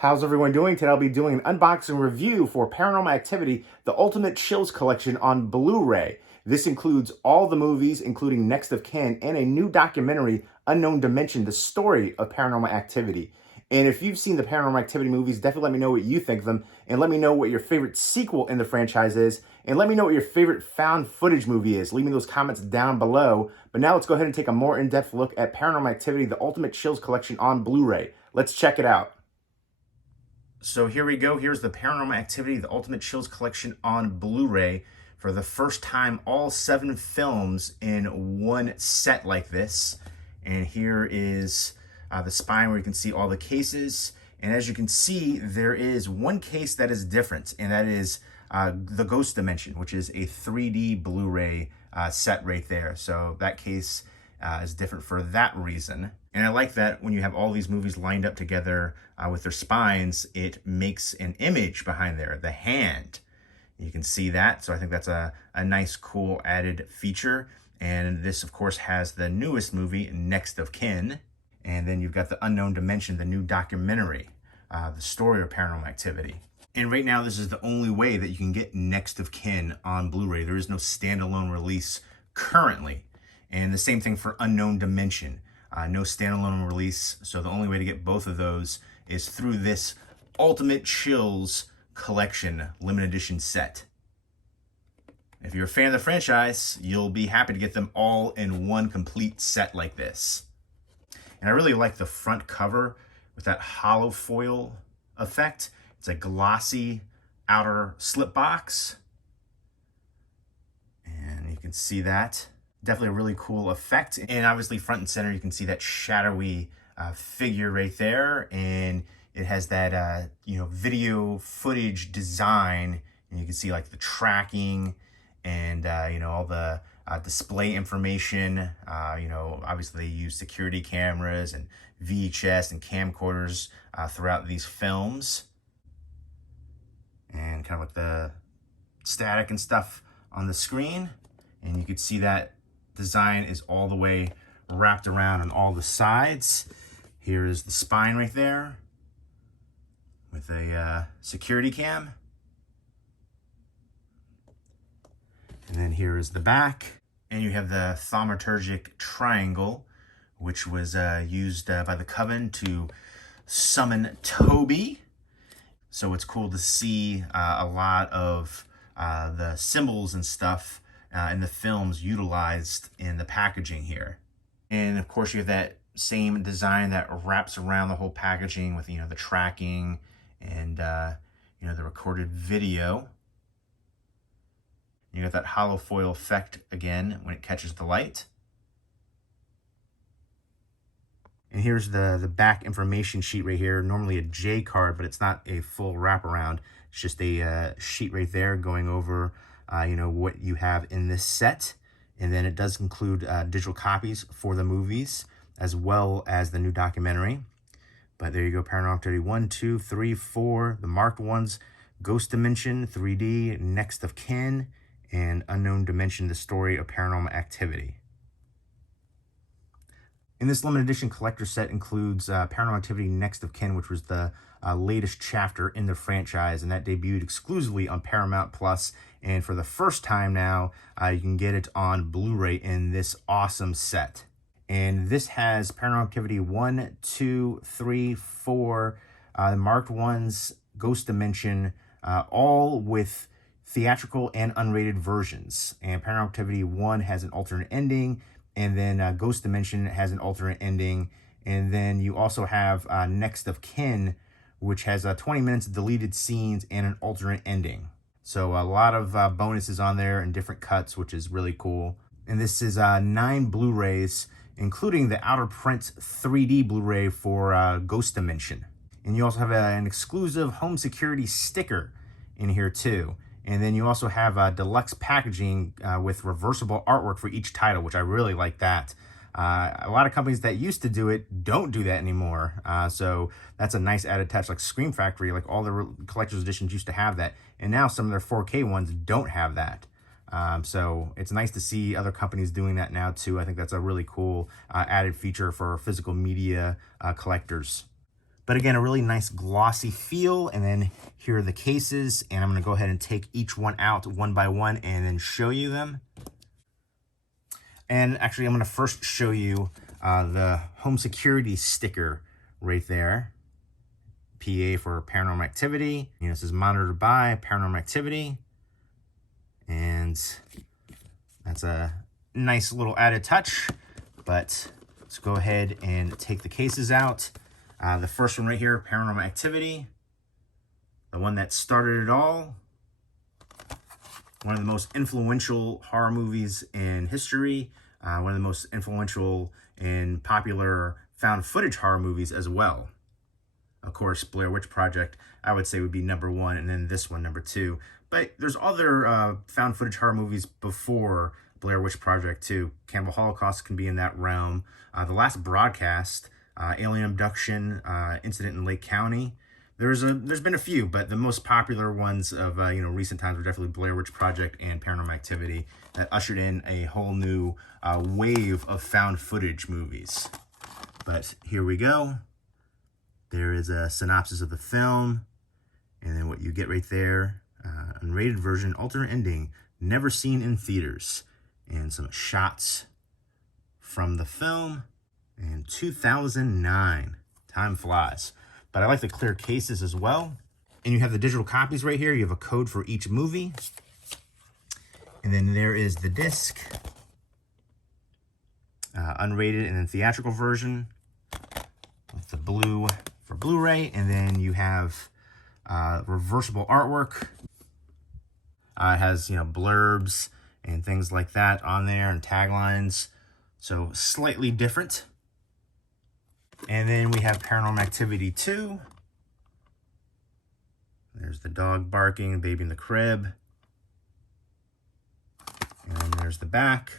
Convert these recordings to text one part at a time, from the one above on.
How's everyone doing? Today I'll be doing an unboxing review for Paranormal Activity, the Ultimate Chills Collection on Blu-ray. This includes all the movies, including Next of Kin, and a new documentary, Unknown Dimension, the story of Paranormal Activity. And if you've seen the Paranormal Activity movies, definitely let me know what you think of them, and let me know what your favorite sequel in the franchise is, and let me know what your favorite found footage movie is. Leave me those comments down below. But now let's go ahead and take a more in-depth look at Paranormal Activity, the Ultimate Chills Collection on Blu-ray. Let's check it out. So here we go. Here's the Paranormal Activity, the Ultimate Chills Collection on Blu-ray. For the first time, all 7 films in one set like this. And here is the spine where you can see all the cases. And as you can see, there is one case that is different, and that is the Ghost Dimension, which is a 3D Blu-ray set right there. So that case is different for that reason. And I like that when you have all these movies lined up together with their spines, it makes an image behind there, the hand. You can see that. So I think that's a nice, cool added feature. And this, of course, has the newest movie, Next of Kin. And then you've got the Unknown Dimension, the new documentary, the story of Paranormal Activity. And right now, this is the only way that you can get Next of Kin on Blu-ray. There is no standalone release currently. And the same thing for Unknown Dimension. No standalone release, so the only way to get both of those is through this Ultimate Chills Collection limited edition set. If you're a fan of the franchise, you'll be happy to get them all in one complete set like this. And I really like the front cover with that hollow foil effect. It's a glossy outer slip box. And you can see that. Definitely a really cool effect. And obviously front and center, you can see that shadowy figure right there. And it has that, video footage design. And you can see like the tracking and, all the display information. Obviously they use security cameras and VHS and camcorders throughout these films. And kind of like the static and stuff on the screen. And you can see that design is all the way wrapped around on all the sides. Here's the spine right there with a security cam. And then here is the back. And you have the thaumaturgic triangle, which was used by the Coven to summon Toby. So it's cool to see a lot of the symbols and stuff in the films utilized in the packaging here. And of course you have that same design that wraps around the whole packaging with, the tracking and, the recorded video. You got that hollow foil effect again when it catches the light. And here's the back information sheet right here. Normally a J card, but it's not a full wraparound. It's just a sheet right there going over what you have in this set. And then it does include digital copies for the movies, as well as the new documentary. But there you go, Paranormal Activity 1, 2, 3, 4, the marked ones, Ghost Dimension, 3D, Next of Kin, and Unknown Dimension, the story of Paranormal Activity. And this limited edition collector set includes Paranormal Activity Next of Kin, which was the latest chapter in the franchise, and that debuted exclusively on Paramount Plus. And for the first time now, you can get it on Blu-ray in this awesome set. And this has Paranormal Activity 1, 2, 3, 4, the marked ones, Ghost Dimension, all with theatrical and unrated versions. And Paranormal Activity 1 has an alternate ending, and then Ghost Dimension has an alternate ending. And then you also have Next of Kin, which has 20 minutes of deleted scenes and an alternate ending. So a lot of bonuses on there and different cuts, which is really cool. And this is 9 Blu-rays, including the outer print 3D Blu-ray for Ghost Dimension. And you also have an exclusive home security sticker in here too. And then you also have deluxe packaging with reversible artwork for each title, which I really like that. A lot of companies that used to do it don't do that anymore. So that's a nice added touch. Like Scream Factory, like all the collector's editions used to have that. And now some of their 4K ones don't have that. So it's nice to see other companies doing that now too. I think that's a really cool added feature for physical media collectors. But again, a really nice glossy feel. And then here are the cases. And I'm going to go ahead and take each one out one by one and then show you them. And actually, I'm going to first show you the home security sticker right there. PA for Paranormal Activity. You know, this is monitored by Paranormal Activity. And that's a nice little added touch. But let's go ahead and take the cases out. The first one right here, Paranormal Activity. The one that started it all. One of the most influential horror movies in history. One of the most influential and popular found footage horror movies as well. Of course, Blair Witch Project, I would say, would be #1, and then this one, #2. But there's other found footage horror movies before Blair Witch Project too. Cannibal Holocaust can be in that realm. The Last Broadcast, alien abduction incident in Lake County. There's been a few, but the most popular ones of recent times were definitely Blair Witch Project and Paranormal Activity that ushered in a whole new wave of found footage movies. But here we go. There is a synopsis of the film, and then what you get right there, unrated version, alternate ending, never seen in theaters, and some shots from the film in 2009. Time flies. But I like the clear cases as well. And you have the digital copies right here. You have a code for each movie. And then there is the disc, unrated and then theatrical version with the blue for Blu-ray. And then you have reversible artwork. It has, blurbs and things like that on there and taglines. So slightly different. And then we have Paranormal Activity 2. There's the dog barking, baby in the crib. And then there's the back.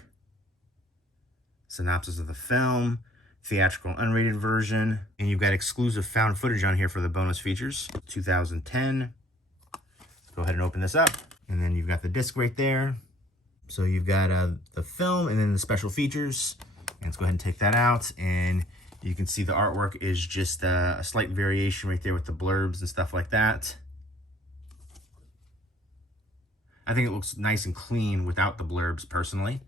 Synopsis of the film. Theatrical unrated version. And you've got exclusive found footage on here for the bonus features. 2010. Go ahead and open this up. And then you've got the disc right there. So you've got the film and then the special features. And let's go ahead and take that out. And you can see the artwork is just a slight variation right there with the blurbs and stuff like that. I think it looks nice and clean without the blurbs, personally.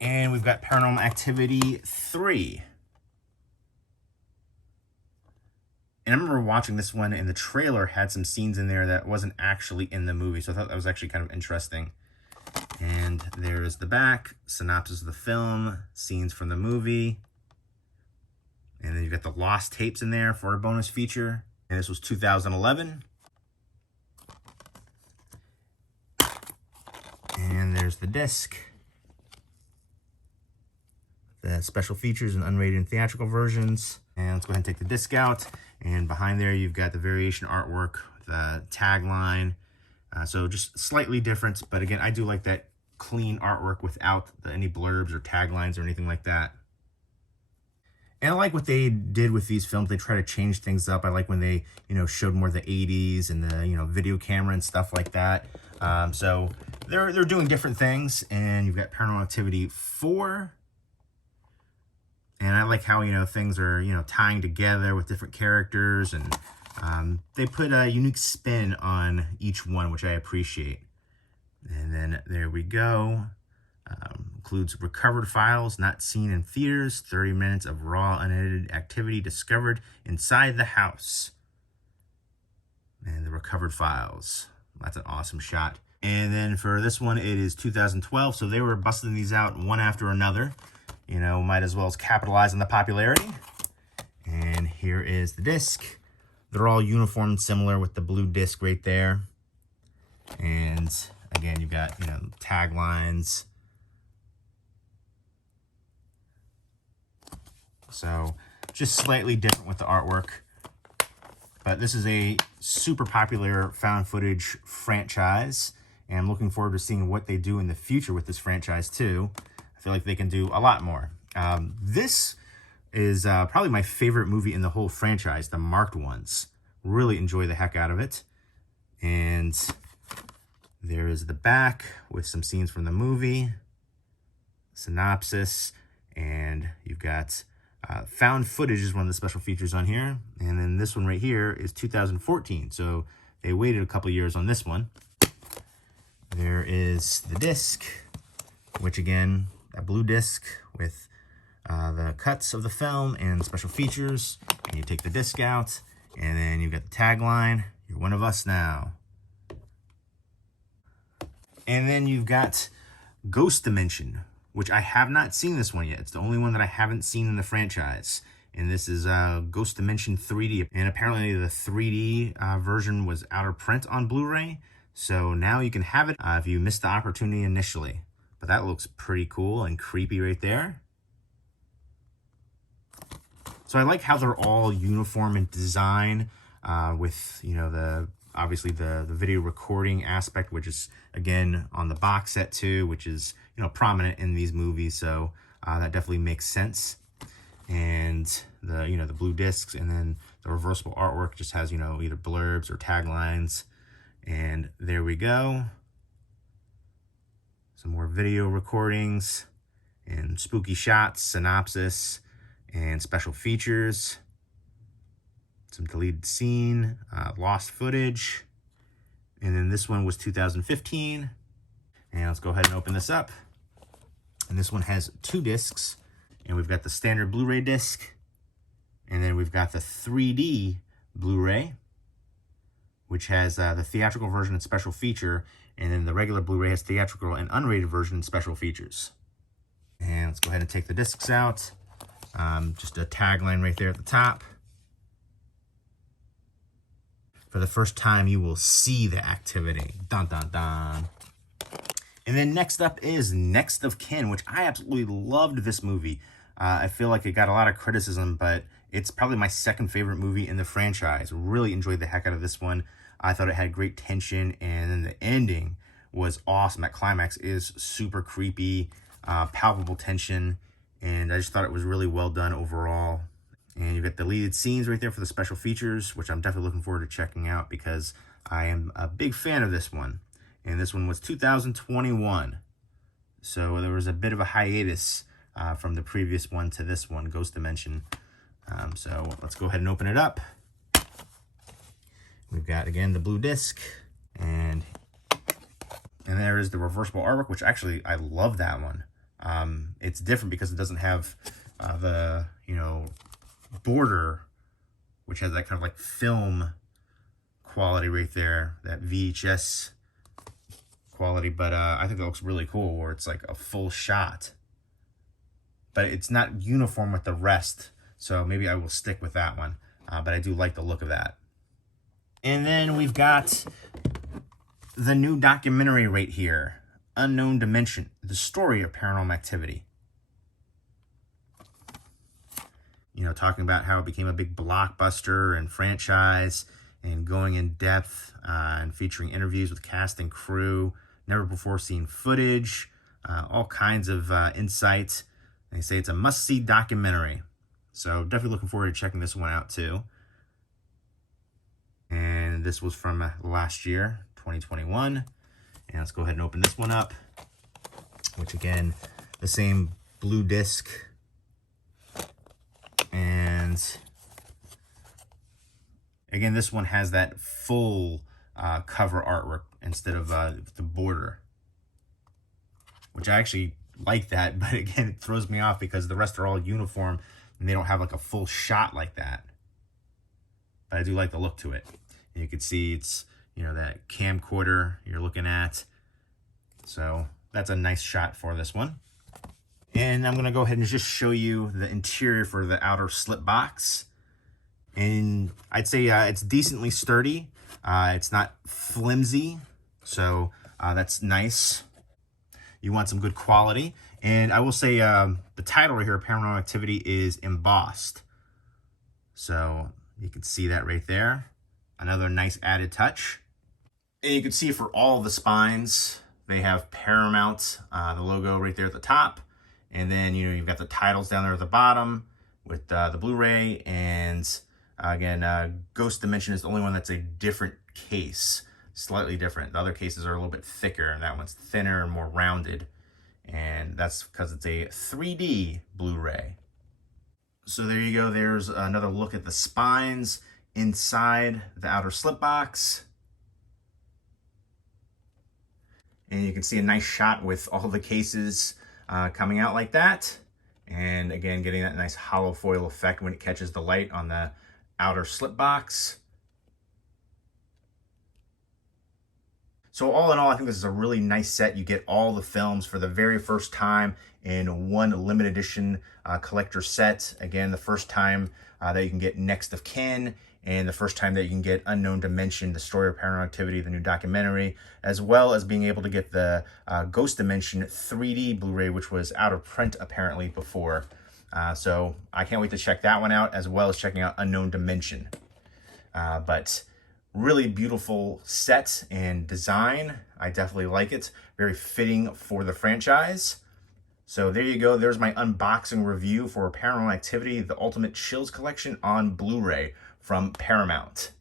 And we've got Paranormal Activity 3. And I remember watching this one, and the trailer had some scenes in there that wasn't actually in the movie. So I thought that was actually kind of interesting. And there's the back, synopsis of the film, scenes from the movie. And then you've got the lost tapes in there for a bonus feature. And this was 2011. And there's the disc. The special features and unrated and theatrical versions. And let's go ahead and take the disc out. And behind there, you've got the variation artwork, the tagline. So just slightly different. But again, I do like that clean artwork without any blurbs or taglines or anything like that. And I like what they did with these films. They try to change things up. I like when they, showed more of the 80s and the, video camera and stuff like that. So they're doing different things. And you've got Paranormal Activity 4. And I like how, things are, tying together with different characters. And they put a unique spin on each one, which I appreciate. And then there we go. Includes recovered files not seen in theaters, 30 minutes of raw, unedited activity discovered inside the house. And the recovered files. That's an awesome shot. And then for this one, it is 2012. So they were busting these out one after another. Might as well as capitalize on the popularity. And here is the disc. They're all uniform and similar with the blue disc right there. And again, you've got, taglines. So just slightly different with the artwork. But this is a super popular found footage franchise. And I'm looking forward to seeing what they do in the future with this franchise too. I feel like they can do a lot more. This is probably my favorite movie in the whole franchise, the marked ones. Really enjoy the heck out of it. And there is the back with some scenes from the movie. Synopsis. And you've got Found footage is one of the special features on here. And then this one right here is 2014. So they waited a couple years on this one. There is the disc, which again, a blue disc with the cuts of the film and special features. And you take the disc out, and then you've got the tagline, "You're one of us now." And then you've got Ghost Dimension, which I have not seen this one yet. It's the only one that I haven't seen in the franchise. And this is Ghost Dimension 3D. And apparently the 3D version was out of print on Blu-ray. So now you can have it if you missed the opportunity initially. But that looks pretty cool and creepy right there. So I like how they're all uniform in design with, you know, obviously the video recording aspect, which is, again, on the box set too, which is, you know, prominent in these movies. So that definitely makes sense. And the, you know, the blue discs, and then the reversible artwork just has, you know, either blurbs or taglines. And there we go. Some more video recordings and spooky shots, synopsis, and special features. Some deleted scene, lost footage. And then this one was 2015. And let's go ahead and open this up. And this one has 2 discs. And we've got the standard Blu-ray disc. And then we've got the 3D Blu-ray, which has the theatrical version and special feature. And then the regular Blu-ray has theatrical and unrated version and special features. And let's go ahead and take the discs out. Just a tagline right there at the top. For the first time, you will see the activity. Dun, dun, dun. And then next up is Next of Kin, which I absolutely loved this movie. I feel like it got a lot of criticism, but it's probably my second favorite movie in the franchise. Really enjoyed the heck out of this one. I thought it had great tension, and then the ending was awesome. That climax is super creepy, palpable tension, and I just thought it was really well done overall. And you've got deleted scenes right there for the special features, which I'm definitely looking forward to checking out because I am a big fan of this one. And this one was 2021. So there was a bit of a hiatus from the previous one to this one, Ghost Dimension. So let's go ahead and open it up. We've got, again, the blue disc. And there is the reversible artwork, which actually, I love that one. It's different because it doesn't have the, you know, border, which has that kind of like film quality right there, that VHS quality. But I think that looks really cool, where it's like a full shot. But it's not uniform with the rest, so maybe I will stick with that one. But I do like the look of that. And then we've got the new documentary right here, Unknown Dimension, the story of paranormal activity. You know, talking about how it became a big blockbuster and franchise, and going in depth and featuring interviews with cast and crew, never before seen footage, all kinds of insights. They say it's a must-see documentary. So definitely looking forward to checking this one out too. And this was from last year, 2021. And let's go ahead and open this one up, which again, the same blue disc. And again, this one has that full cover artwork instead of the border, which I actually like that, but again, it throws me off because the rest are all uniform and they don't have like a full shot like that. But I do like the look to it. And you can see it's, you know, that camcorder you're looking at. So that's a nice shot for this one. And I'm going to go ahead and just show you the interior for the outer slip box. And I'd say it's decently sturdy. It's not flimsy, so that's nice. You want some good quality. And I will say the title right here, Paranormal Activity, is embossed. So you can see that right there. Another nice added touch. And you can see for all the spines, they have Paramount, the logo right there at the top. And then, you know, you've got the titles down there at the bottom with the Blu-ray. And again, Ghost Dimension is the only one that's a different case, slightly different. The other cases are a little bit thicker, and that one's thinner and more rounded. And that's because it's a 3D Blu-ray. So there you go. There's another look at the spines inside the outer slip box. And you can see a nice shot with all the cases coming out like that. And again, getting that nice hollow foil effect when it catches the light on the outer slip box. So all in all, I think this is a really nice set. You get all the films for the very first time in one limited edition collector set. Again, the first time that you can get Next of Kin, and the first time that you can get Unknown Dimension, the story of Paranormal Activity, the new documentary, as well as being able to get the Ghost Dimension 3D Blu-ray, which was out of print apparently before. So I can't wait to check that one out, as well as checking out Unknown Dimension. But really beautiful set and design. I definitely like it. Very fitting for the franchise. So there you go. There's my unboxing review for Paranormal Activity, the Ultimate Chills Collection on Blu-ray from Paramount.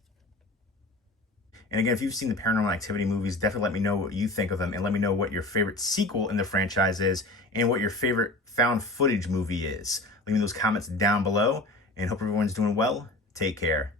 And again, if you've seen the Paranormal Activity movies, definitely let me know what you think of them, and let me know what your favorite sequel in the franchise is and what your favorite found footage movie is. Leave me those comments down below, and hope everyone's doing well. Take care.